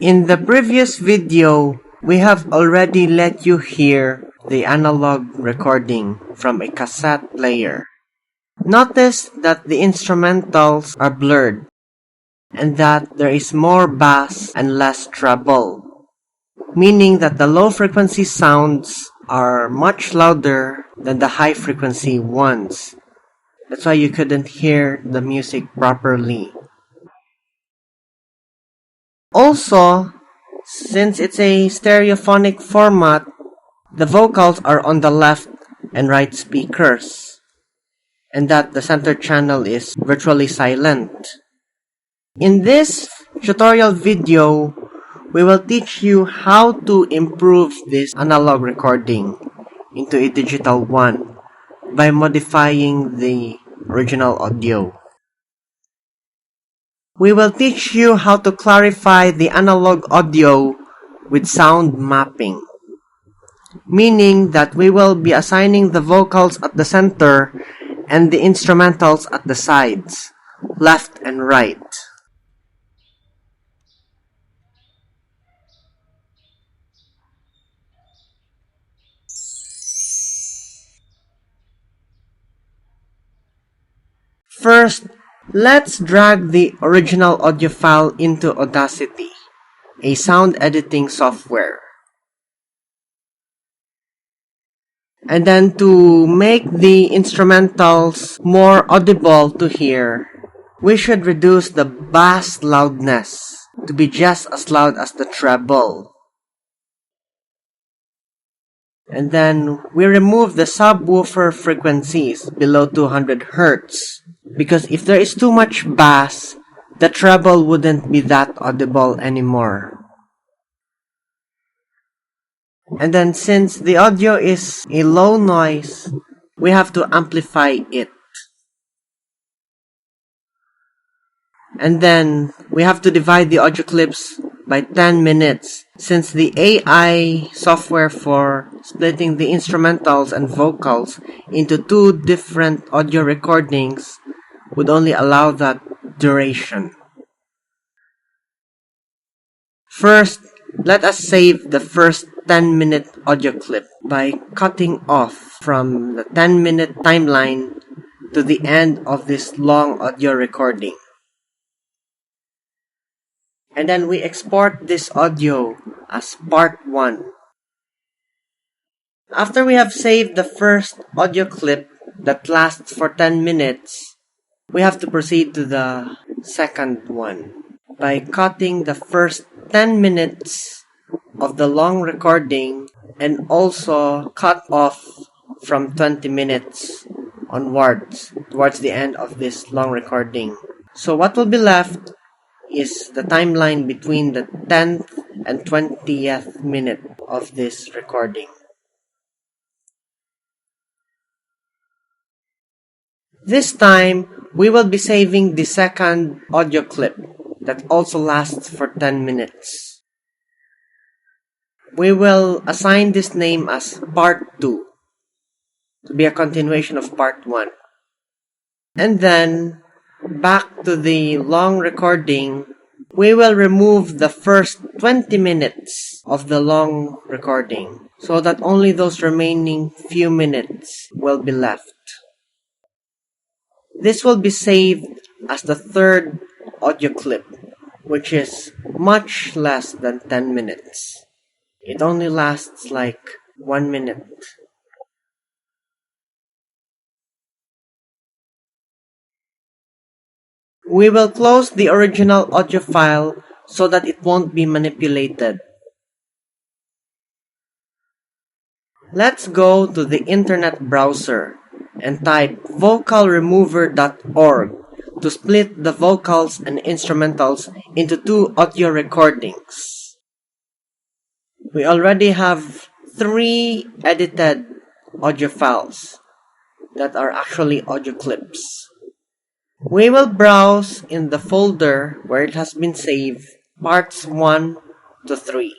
In the previous video, we have already let you hear the analog recording from a cassette player. Notice that the instrumentals are blurred and that there is more bass and less treble, meaning that the low frequency sounds are much louder than the high frequency ones. That's why you couldn't hear the music properly. Also, since it's a stereophonic format, the vocals are on the left and right speakers, and that the center channel is virtually silent. In this tutorial video, we will teach you how to improve this analog recording into a digital one by modifying the original audio. We will teach you how to clarify the analog audio with sound mapping, meaning that we will be assigning the vocals at the center and the instrumentals at the sides, left and right. First, let's drag the original audio file into Audacity, a sound editing software. And then to make the instrumentals more audible to hear, we should reduce the bass loudness to be just as loud as the treble. And then we remove the subwoofer frequencies below 200 Hertz. Because if there is too much bass, the treble wouldn't be that audible anymore. And then since the audio is a low noise, we have to amplify it. And then we have to divide the audio clips by 10 minutes, since the AI software for splitting the instrumentals and vocals into two different audio recordings would only allow that duration. First, let us save the first 10-minute audio clip by cutting off from the 10-minute timeline to the end of this long audio recording. And then we export this audio as part 1. After we have saved the first audio clip that lasts for 10 minutes, we have to proceed to the second one by cutting the first 10 minutes of the long recording and also cut off from 20 minutes onwards towards the end of this long recording. So what will be left is the timeline between the 10th and 20th minute of this recording. This time, we will be saving the second audio clip that also lasts for 10 minutes. We will assign this name as Part 2 to be a continuation of Part 1. And then, back to the long recording, we will remove the first 20 minutes of the long recording so that only those remaining few minutes will be left. This will be saved as the third audio clip, which is much less than 10 minutes. It only lasts like 1 minute. We will close the original audio file so that it won't be manipulated. Let's go to the internet browser and type vocalremover.org to split the vocals and instrumentals into two audio recordings. We already have 3 edited audio files that are actually audio clips. We will browse in the folder where it has been saved, parts 1 to 3.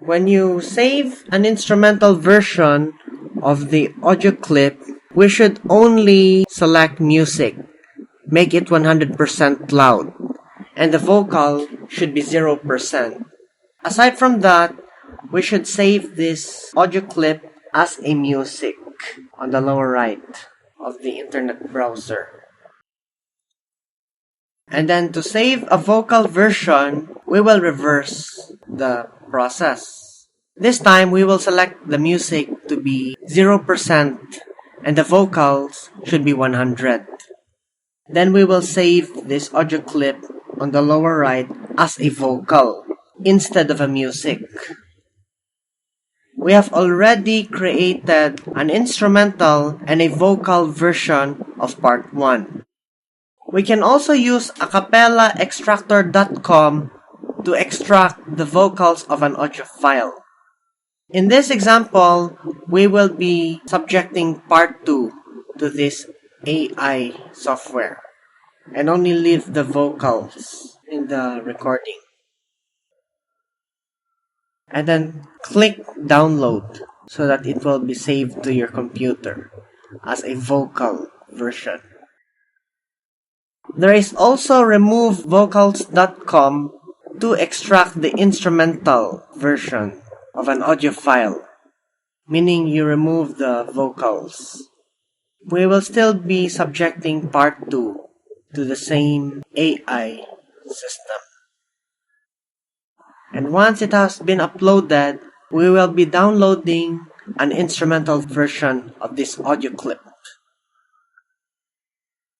When you save an instrumental version of the audio clip, we should only select music, make it 100% loud, and the vocal should be 0%. Aside from that, we should save this audio clip as a music on the lower right of the internet browser. And then to save a vocal version, we will reverse the process. This time, we will select the music to be 0% and the vocals should be 100. Then we will save this audio clip on the lower right as a vocal instead of a music. We have already created an instrumental and a vocal version of part 1. We can also use acapellaextractor.com to extract the vocals of an audio file. In this example, we will be subjecting part 2 to this AI software and only leave the vocals in the recording. And then click download so that it will be saved to your computer as a vocal version. There is also removevocals.com to extract the instrumental version of an audio file, meaning you remove the vocals. We will still be subjecting part 2 to the same AI system. And once it has been uploaded, we will be downloading an instrumental version of this audio clip.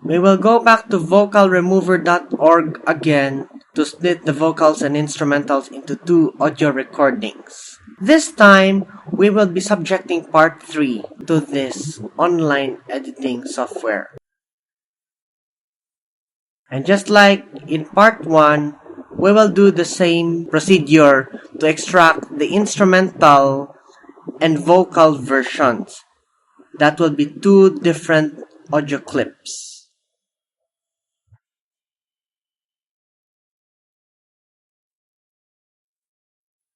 We will go back to vocalremover.org again to split the vocals and instrumentals into 2 audio recordings. This time, we will be subjecting part 3 to this online editing software. And just like in part 1, we will do the same procedure to extract the instrumental and vocal versions. That will be 2 different audio clips.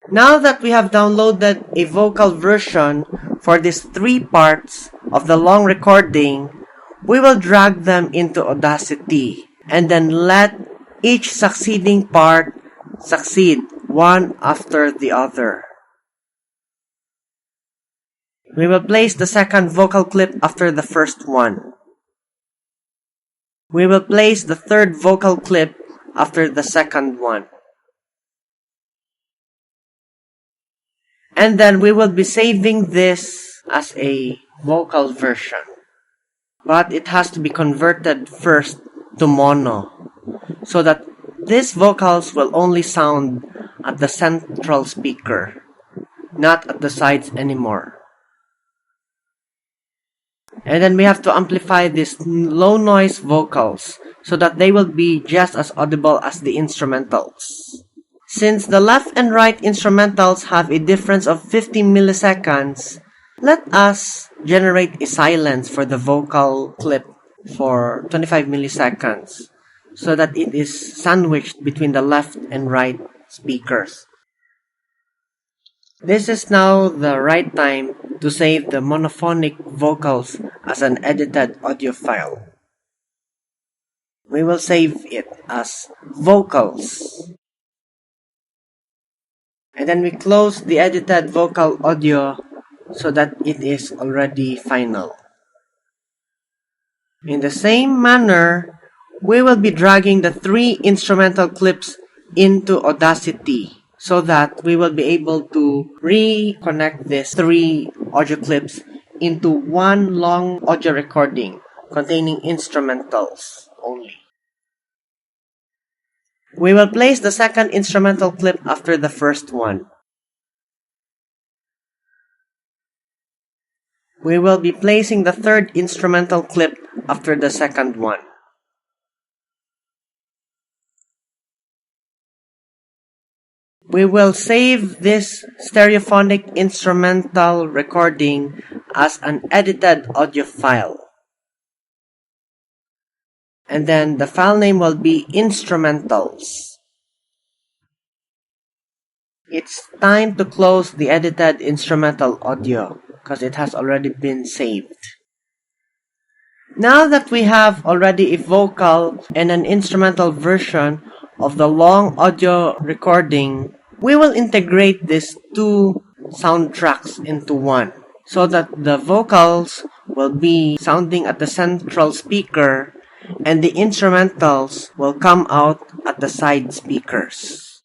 Now that we have downloaded a vocal version for these 3 parts of the long recording, we will drag them into Audacity and then let each succeeding part succeed one after the other. We will place the second vocal clip after the first one. We will place the third vocal clip after the second one. And then we will be saving this as a vocal version. But it has to be converted first to mono, so that these vocals will only sound at the central speaker, not at the sides anymore. And then we have to amplify these low noise vocals so that they will be just as audible as the instrumentals. Since the left and right instrumentals have a difference of 50 milliseconds, let us generate a silence for the vocal clip for 25 milliseconds so that it is sandwiched between the left and right speakers. This is now the right time to save the monophonic vocals as an edited audio file. We will save it as vocals. And then we close the edited vocal audio so that it is already final. In the same manner, we will be dragging the 3 instrumental clips into Audacity so that we will be able to reconnect these 3 audio clips into one long audio recording containing instrumentals only. We will place the second instrumental clip after the first one. We will be placing the third instrumental clip after the second one. We will save this stereophonic instrumental recording as an edited audio file. And then the file name will be instrumentals. It's time to close the edited instrumental audio because it has already been saved. Now that we have already a vocal and an instrumental version, of the long audio recording, we will integrate these two soundtracks into one so that the vocals will be sounding at the central speaker and the instrumentals will come out at the side speakers.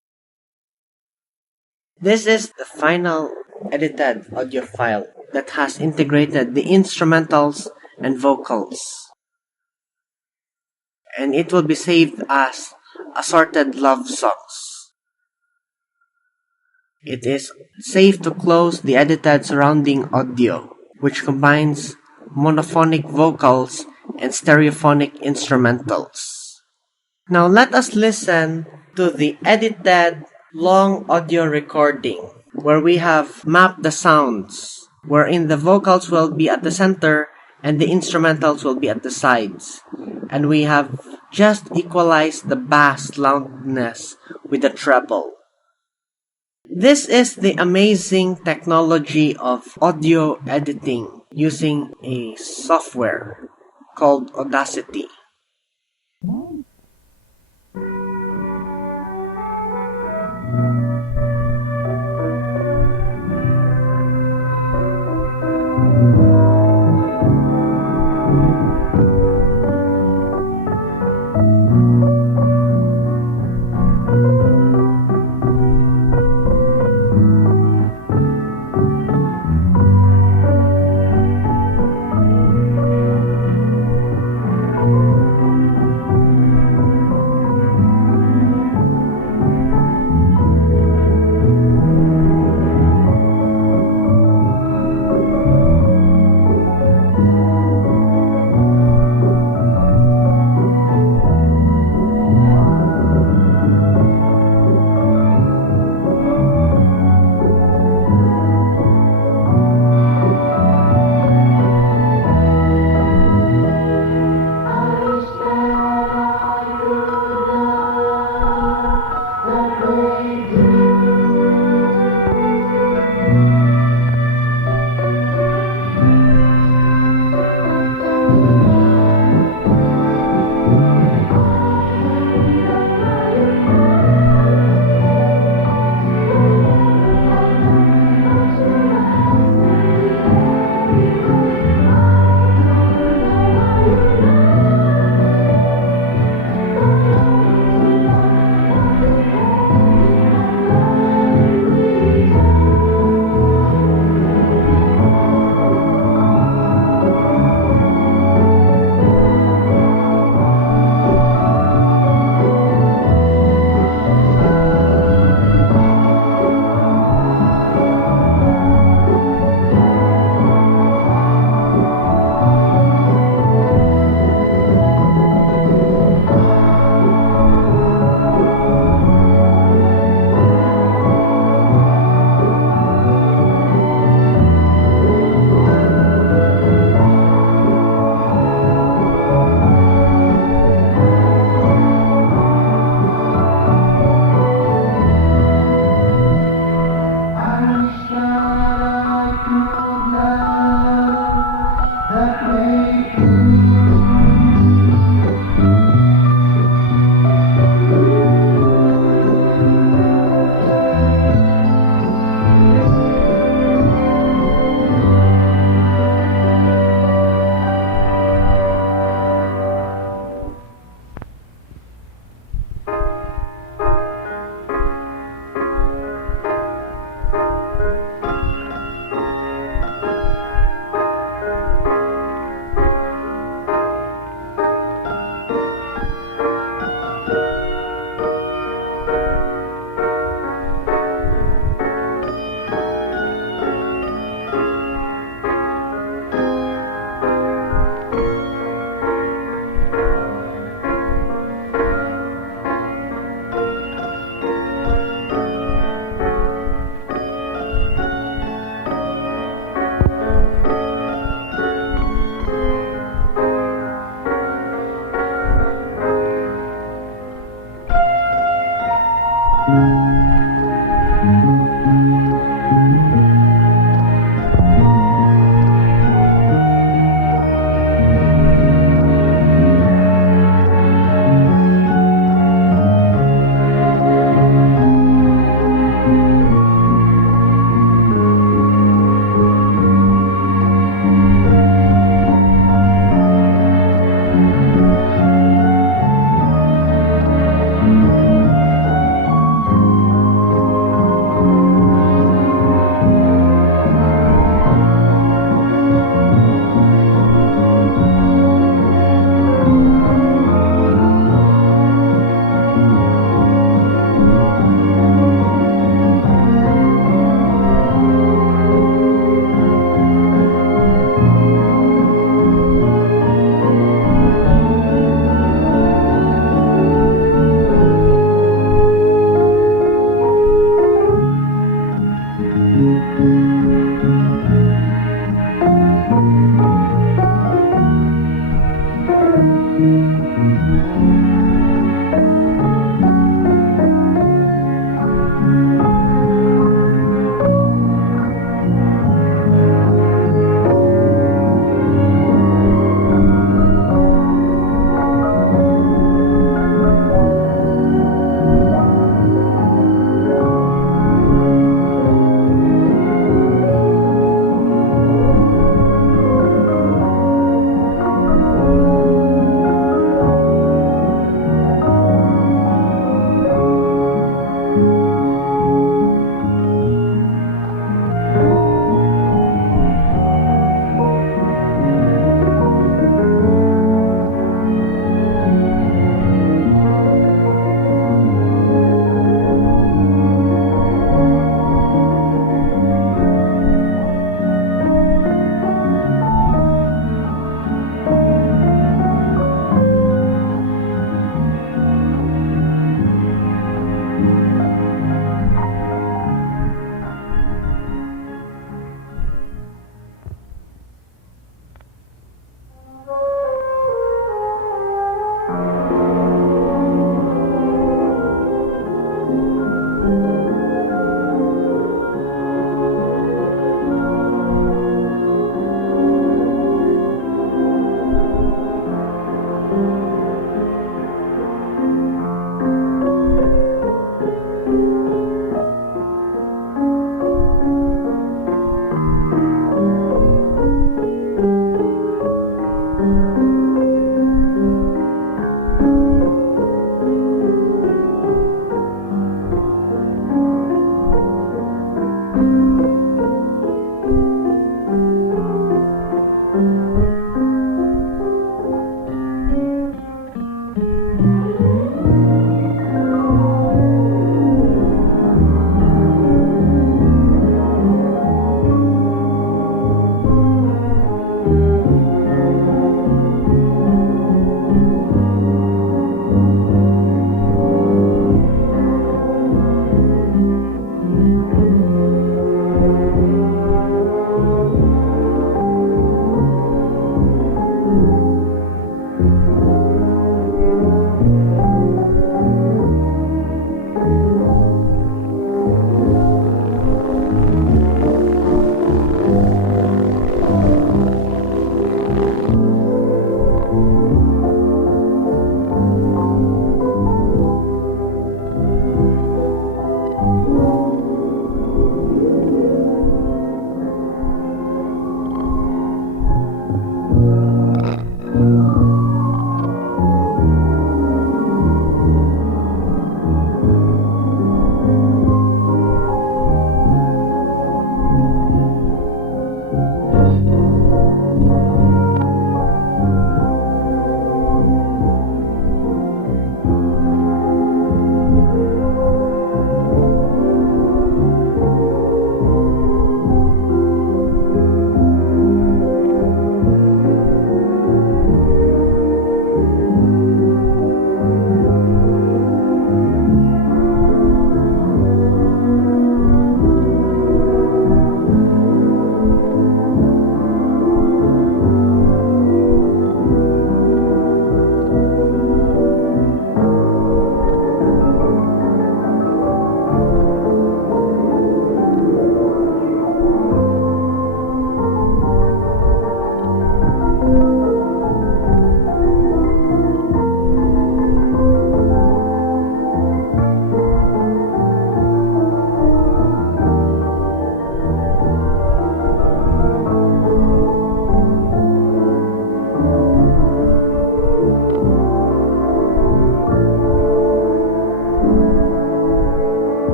This is the final edited audio file that has integrated the instrumentals and vocals. And it will be saved as Assorted Love Songs. It is safe to close the edited surrounding audio, which combines monophonic vocals and stereophonic instrumentals. Now let us listen to the edited long audio recording where we have mapped the sounds, wherein the vocals will be at the center and the instrumentals will be at the sides. And we have just equalized the bass loudness with the treble. This is the amazing technology of audio editing using a software called Audacity.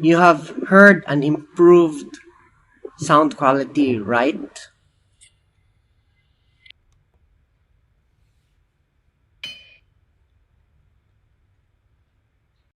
You have heard an improved sound quality, right?